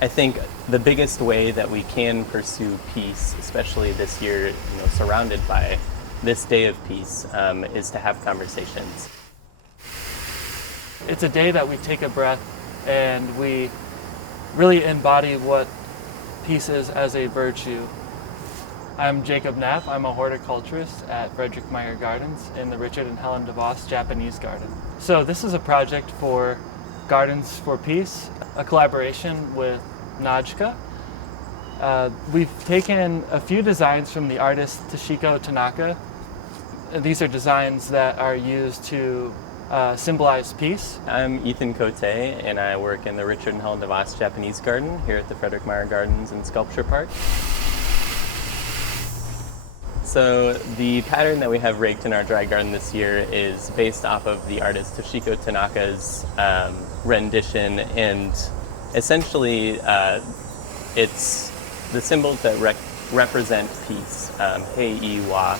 I think the biggest way that we can pursue peace, especially this year, surrounded by this day of peace, is to have conversations. It's a day that we take a breath and we really embody what peace is as a virtue. I'm Jacob Knapp. I'm a horticulturist at Frederik Meijer Gardens in the Richard and Helen DeVos Japanese Garden. So this is a project for Gardens for Peace, a collaboration with NAJGA. We've taken a few designs from the artist Toshiko Tanaka. These are designs that are used to symbolize peace. I'm Ethan Cote, and I work in the Richard and Helen DeVos Japanese Garden here at the Frederik Meijer Gardens and Sculpture Park. So the pattern that we have raked in our dry garden this year is based off of the artist Toshiko Tanaka's rendition, and essentially it's the symbols that represent peace, hei-wa,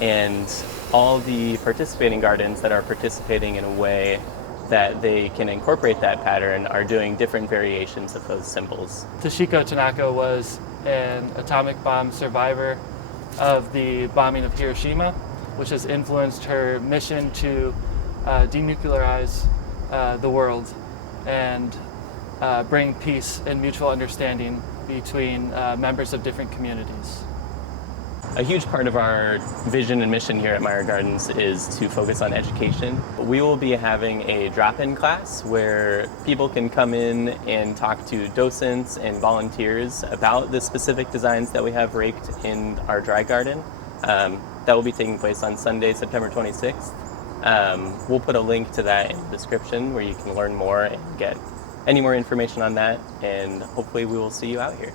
and all the participating gardens that are participating in a way that they can incorporate that pattern are doing different variations of those symbols. Toshiko Tanaka was an atomic bomb survivor of the bombing of Hiroshima, which has influenced her mission to denuclearize the world and bring peace and mutual understanding between members of different communities. A huge part of our vision and mission here at Meijer Gardens is to focus on education. We will be having a drop-in class where people can come in and talk to docents and volunteers about the specific designs that we have raked in our dry garden. That will be taking place on Sunday, September 26th. We'll put a link to that in the description where you can learn more and get any more information on that, and hopefully we will see you out here.